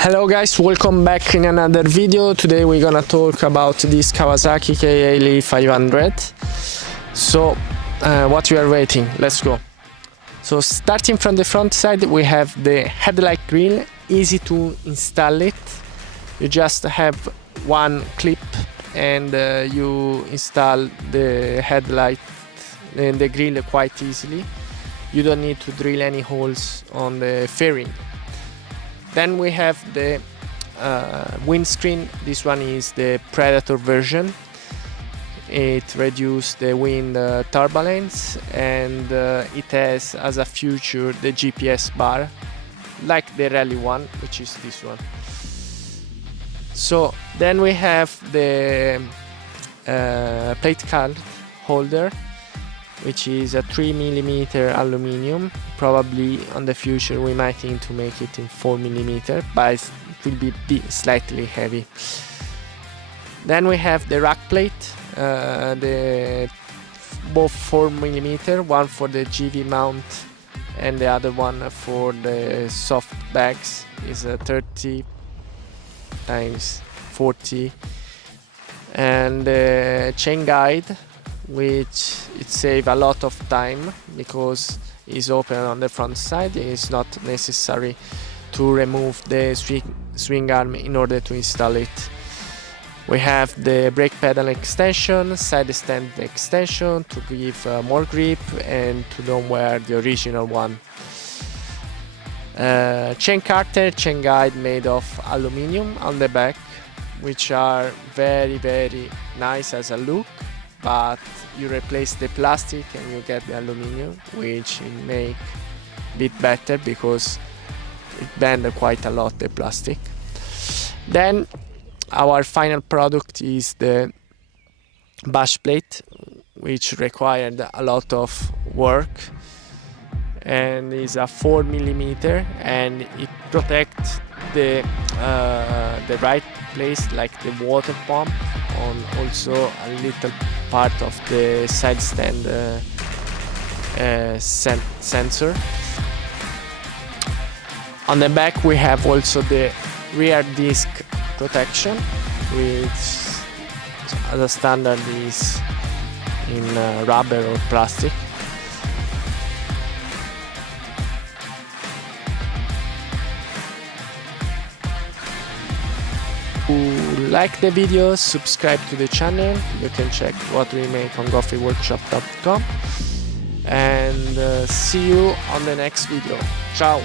Hello guys, welcome back in another video. Today we're gonna talk about this Kawasaki Kle 500. So what we are waiting, let's go. So starting from the front side, we have the headlight grille. Easy to install it. You just have one clip and you install the headlight and the grille quite easily. You don't need to drill any holes on the fairing. Then we have the windscreen. This one is the Predator version. It reduces the wind turbulence, and it has as a feature the GPS bar, like the rally one, which is this one. So then we have the plate card holder, which is a 3mm aluminium. Probably on the future we might need to make it in 4mm, but it will be slightly heavy. Then we have the rack plate, both 4mm, one for the GV mount and the other one for the soft bags. Is a 30 x 40, and the chain guide, which it saves a lot of time because it's open on the front side. It's not necessary to remove the swing arm in order to install it. We have the brake pedal extension, side stand extension to give more grip and to don't wear the original one. Chain carter, chain guide made of aluminium on the back, which are very nice as a look, but you replace the plastic and you get the aluminium, which make a bit better because it bends quite a lot, the plastic. Then our final product is the bashplate, which required a lot of work and is a 4mm, and it protects the right place, like the water pump, on also a little part of the side stand sensor. On the back we have also the rear disc protection, which as a standard is in rubber or plastic. If you like the video, subscribe to the channel. You can check what we make on coffeeworkshop.com, and see you on the next video. Ciao!